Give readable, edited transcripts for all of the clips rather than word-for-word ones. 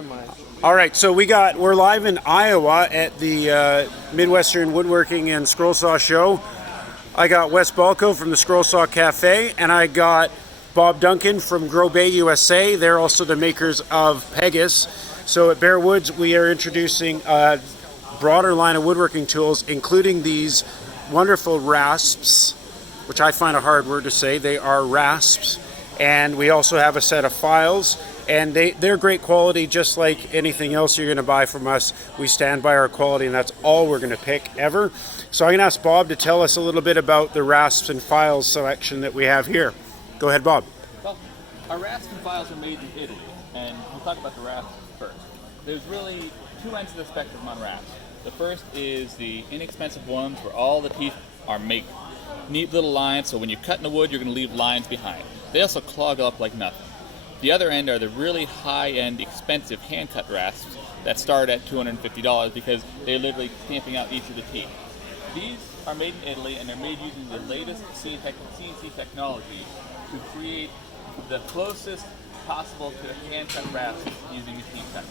am I? All right, so we're live in Iowa at the Midwestern Woodworking and Scroll Saw Show. I got Wes Balco from the Scroll Saw Cafe, and I got Bob Duncan from Grow Bay USA. They're also the makers of Pegasus. So at Bear Woods, we are introducing a broader line of woodworking tools, including these wonderful rasps, which I find a hard word to say. They are rasps. And we also have a set of files. And they're great quality, just like anything else you're going to buy from us. We stand by our quality, and that's all we're going to pick ever. So I'm going to ask Bob to tell us a little bit about the Rasps and Files selection that we have here. Go ahead, Bob. Well, our Rasps and Files are made in Italy, and we'll talk about the rasps first. There's really two ends of the spectrum on rasps. The first is the inexpensive ones where all the teeth are make neat little lines, so when you're cutting the wood, you're going to leave lines behind. They also clog up like nothing. The other end are the really high-end, expensive hand-cut rasps that start at $250 because they're literally stamping out each of the teeth. These are made in Italy, and they're made using the latest CNC technology to create the closest possible to a hand-cut rasp using a teeth cut.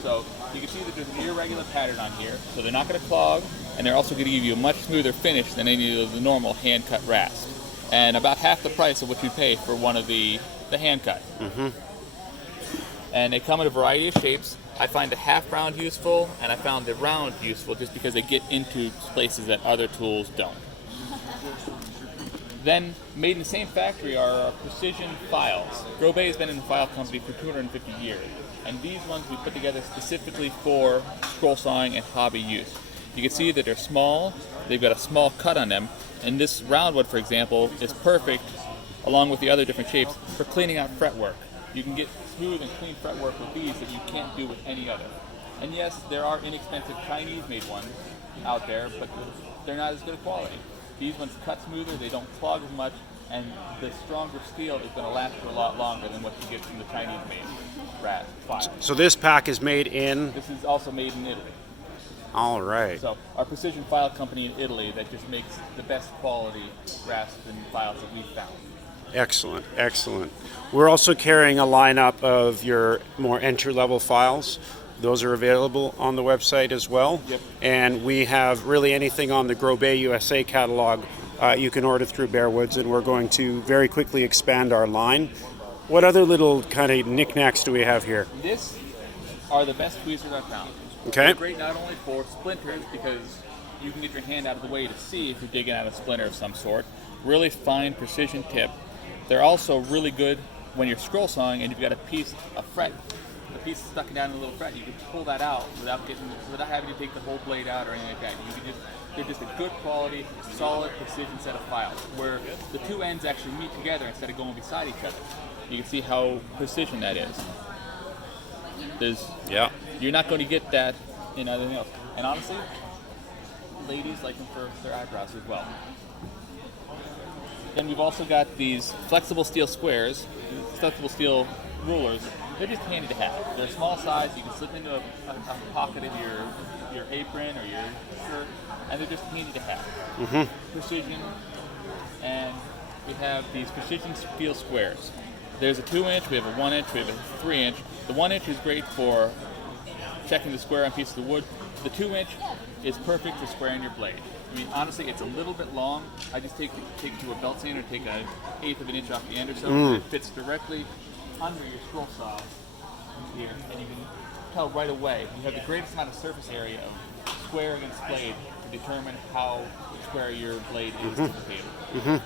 So you can see that there's an irregular pattern on here, so they're not going to clog, and they're also going to give you a much smoother finish than any of the normal hand-cut rasps, and about half the price of what you pay for one of the hand-cut. Mm-hmm. And they come in a variety of shapes. I find the half round useful, and I found the round useful just because they get into places that other tools don't. Then, made in the same factory are our precision files. Grow Bay has been in the file company for 250 years, and these ones we put together specifically for scroll sawing and hobby use. You can see that they're small, they've got a small cut on them, and this round one, for example, is perfect, along with the other different shapes, for cleaning out fretwork. You can get smooth and clean fretwork with these that you can't do with any other. And yes, there are inexpensive Chinese-made ones out there, but they're not as good a quality. These ones cut smoother, they don't clog as much, and the stronger steel is going to last for a lot longer than what you get from the Chinese-made rasp file. So this pack is made in? This is also made in Italy. All right. So our precision file company in Italy that just makes the best quality rasps and files that we've found. Excellent, excellent. We're also carrying a lineup of your more entry-level files. Those are available on the website as well. Yep. And we have really anything on the Grow Bay USA catalog you can order through Bear Woods, and we're going to very quickly expand our line. What other little kind of knickknacks do we have here? This are the best tweezers I've found. Okay. They're great not only for splinters, because you can get your hand out of the way to see if you're digging out a splinter of some sort. Really fine precision tip. They're also really good when you're scroll sawing and you've got a fret, the piece is stuck down in a little fret. You can pull that out without having to take the whole blade out or anything like that. They're just a good quality, solid precision set of files where the two ends actually meet together instead of going beside each other. You can see how precision that is. You're not going to get that in anything else. And honestly, ladies like them for their eyebrows as well. Then we've also got these flexible steel squares, flexible steel rulers. They're just handy to have. They're small size. You can slip into a pocket of your apron or your shirt, and they're just handy to have. Mm-hmm. Precision, and we have these precision steel squares. There's a 2-inch, we have a 1-inch, we have a 3-inch. The 1-inch is great for checking the square on pieces of wood. The 2-inch is perfect for squaring your blade. I mean, honestly, it's a little bit long. I just take it to a belt sander, take an 1/8 of an inch off the end or so, and it fits directly under your scroll saw here, and you can tell right away. You have the greatest amount of surface area of square against blade to determine how square your blade is to the table. Mm-hmm.